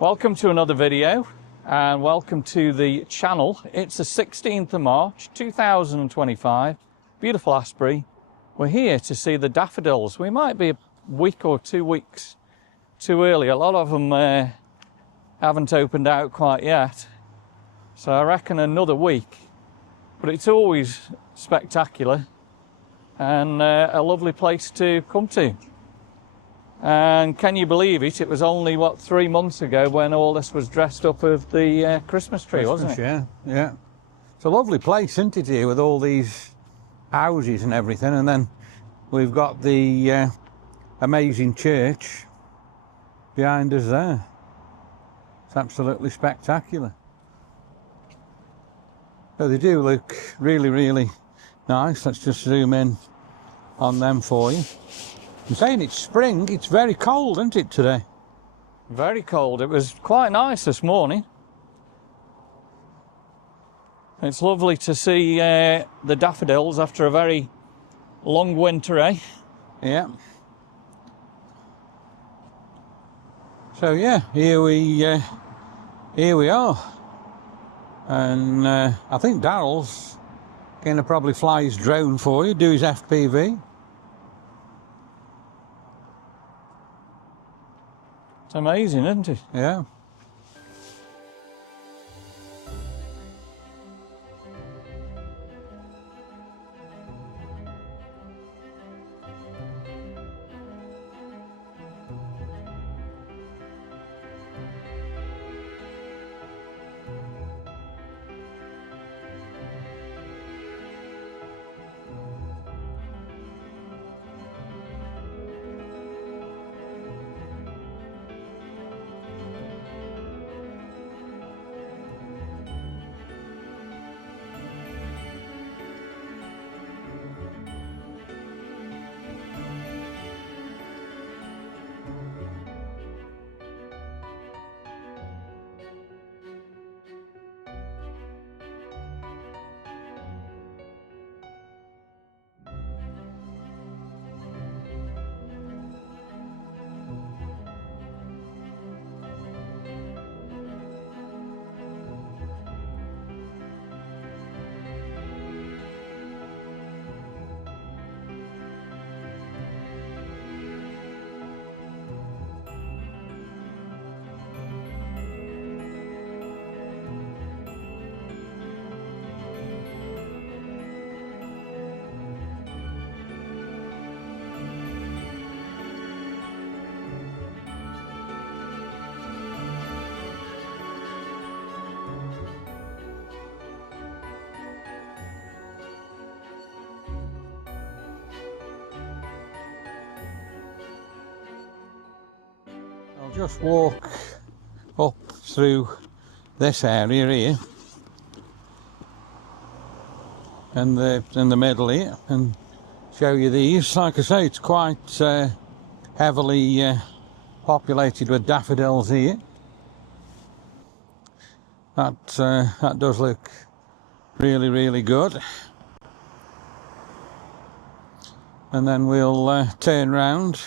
Welcome to another video and welcome to the channel. It's the 16th of March 2025, beautiful Astbury. We're here to see the daffodils. We might be a week or 2 weeks too early. A lot of them haven't opened out quite yet, so I reckon another week. But it's always spectacular and a lovely place to come to. And can you believe it? It was only, what, 3 months ago when all this was dressed up of the Christmas tree, wasn't it? Yeah. It's a lovely place, isn't it, here, with all these houses and everything. And then we've got the amazing church behind us there. It's absolutely spectacular. So they do look really, really nice. Let's just zoom in on them for you. I'm saying it's spring, it's very cold, isn't it, today? Very cold. It was quite nice this morning. It's lovely to see the daffodils after a very long winter, eh? Yeah. So yeah, here we are. And I think Daryl's going to probably fly his drone for you, do his FPV. It's amazing, isn't it? Yeah. I'll just walk up through this area here and in the middle here and show you these. Like I say, it's quite heavily populated with daffodils here. That does look really, really good. And then we'll turn round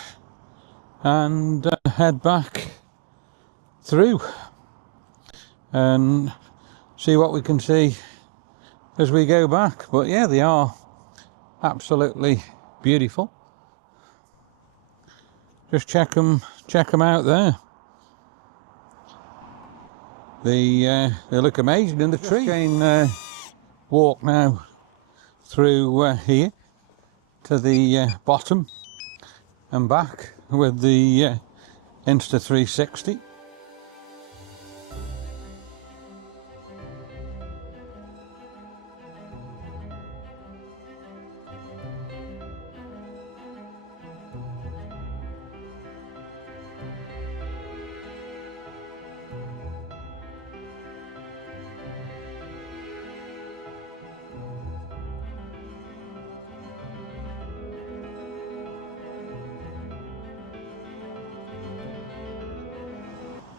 and head back through and see what we can see as we go back. But yeah, they are absolutely beautiful. Just check them out there. They look amazing in the tree. Again, walk now through here to the bottom and back with the Insta360.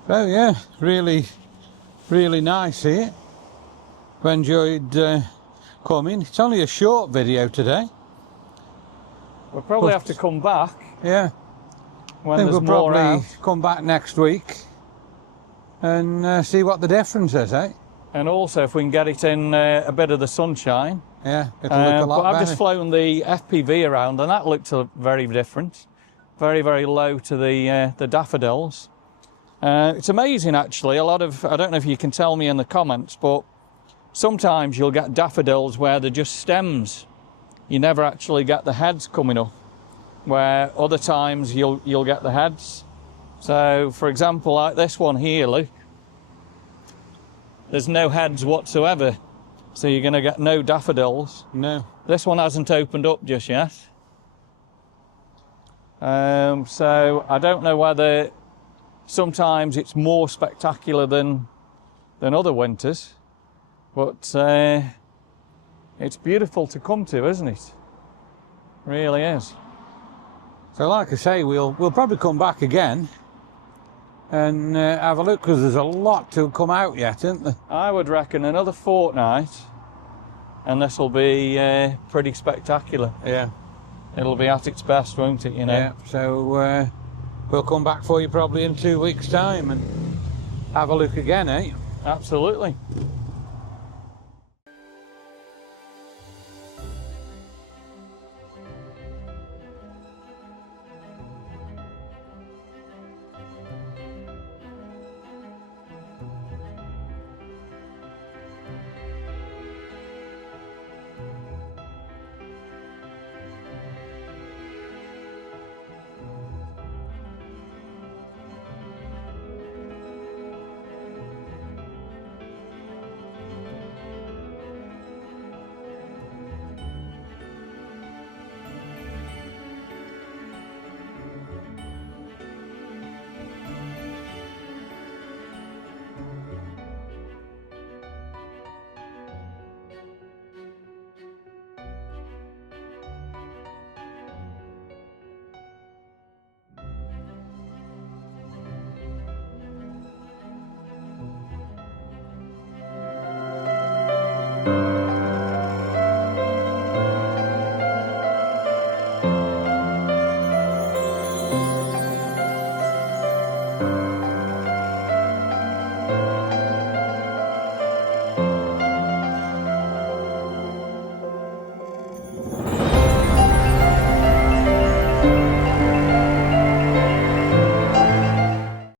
So yeah, really nice here. I've enjoyed coming. It's only a short video today. We'll probably have to come back. Yeah. When I think there's we'll more probably out. come back next week. and see what the difference is, eh? And also if we can get it in a bit of the sunshine. Yeah, it'll look a lot but I've better. just flown the FPV around and that looked very different. Very, very low to the daffodils. It's amazing actually, I don't know if you can tell me in the comments, but sometimes you'll get daffodils where they're just stems. You never actually get the heads coming up, where other times you'll get the heads. So for example, like this one here, look, there's no heads whatsoever, so you're going to get no daffodils. No. This one hasn't opened up just yet. So I don't know whether sometimes it's more spectacular than other winters, but it's beautiful to come to, isn't it? Really is. So like I say, we'll probably come back again and have a look, because there's a lot to come out yet, isn't there? I would reckon another fortnight and this will be pretty spectacular. Yeah. It'll be at its best, won't it, you know? Yeah, so we'll come back for you probably in 2 weeks' time and have a look again, eh? Absolutely.